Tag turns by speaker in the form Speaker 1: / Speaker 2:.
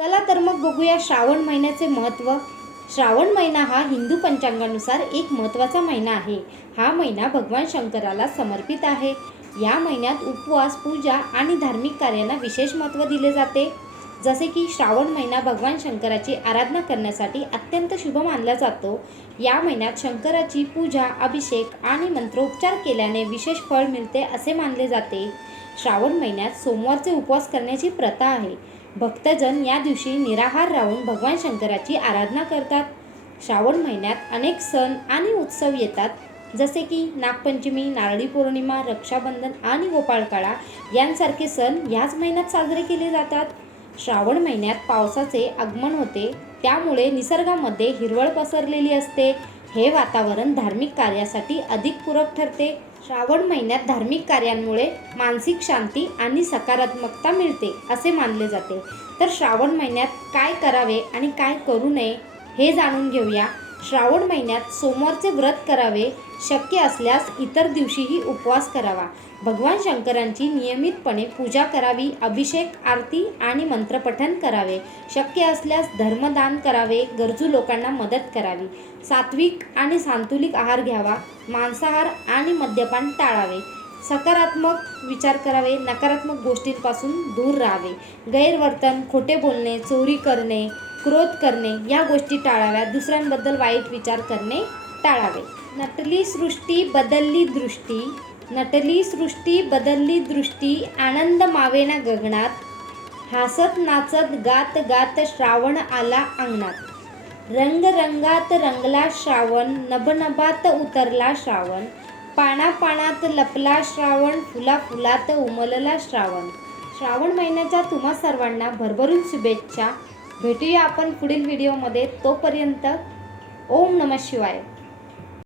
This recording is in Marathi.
Speaker 1: चला तर मग बघूया श्रावण महिन्याचे महत्त्व. श्रावण महिना हा हिंदू पंचांगानुसार एक महत्त्वाचा महिना आहे. हा महिना भगवान शंकराला समर्पित आहे. या महिन्यात उपवास पूजा आणि धार्मिक कार्यांना विशेष महत्त्व दिले जाते. जसे की श्रावण महिना भगवान शंकराची आराधना करण्यासाठी अत्यंत शुभ मानला जातो. या महिन्यात शंकराची पूजा अभिषेक आणि मंत्रोपचार केल्याने विशेष फळ मिळते असे मानले जाते. श्रावण महिन्यात सोमवारचे उपवास करण्याची प्रथा आहे. भक्तजन या दिवशी निराहार राहून भगवान शंकराची आराधना करतात. श्रावण महिन्यात अनेक सण आणि उत्सव येतात. जसे की नागपंचमी नारळी पौर्णिमा रक्षाबंधन आणि गोपाळकाळा यांसारखे सण याच महिन्यात साजरे केले जातात. श्रावण महिन्यात पावसाचे आगमन होते. त्यामुळे निसर्गामध्ये हिरवळ पसरलेली असते. हे वातावरण धार्मिक कार्यासाठी अधिक पूरक ठरते. श्रावण महिन्यात धार्मिक कार्यांमुळे मानसिक शांती आणि सकारात्मकता मिळते असे मानले जाते. तर श्रावण महिन्यात काय करावे आणि काय करू नये हे जाणून घेऊया. श्रावण महिन्यात सोमवारचे व्रत करावे शक्य असल्यास इतर दिवशीही उपवास करावा. भगवान शंकरांची नियमितपणे पूजा करावी अभिषेक आरती आणि मंत्रपठन करावे. शक्य असल्यास धर्मदान करावे गरजू लोकांना मदत करावी. सात्विक आणि सांतुलिक आहार घ्यावा मांसाहार आणि मद्यपान टाळावे. सकारात्मक विचार करावे नकारात्मक गोष्टींपासून दूर राहावे. गैरवर्तन खोटे बोलणे चोरी करणे क्रोध करणे या गोष्टी टाळाव्या. दुसऱ्यांबद्दल वाईट विचार करणे टाळावे. नटली सृष्टी बदलली दृष्टी नटली सृष्टी बदलली दृष्टी आनंद मावेना गगनात हसत नाचत गात गात श्रावण आला अंगणात. रंग रंगात रंगला श्रावण नभनभात उतरला श्रावण पानापानात लपला श्रावण फुला फुलात उमलला श्रावण. श्रावण महिन्याच्या तुम्हा सर्वांना भरभरून शुभेच्छा. भेटूया आपण पुढील व्हिडिओमध्ये. तोपर्यंत ओम नम शिवाय.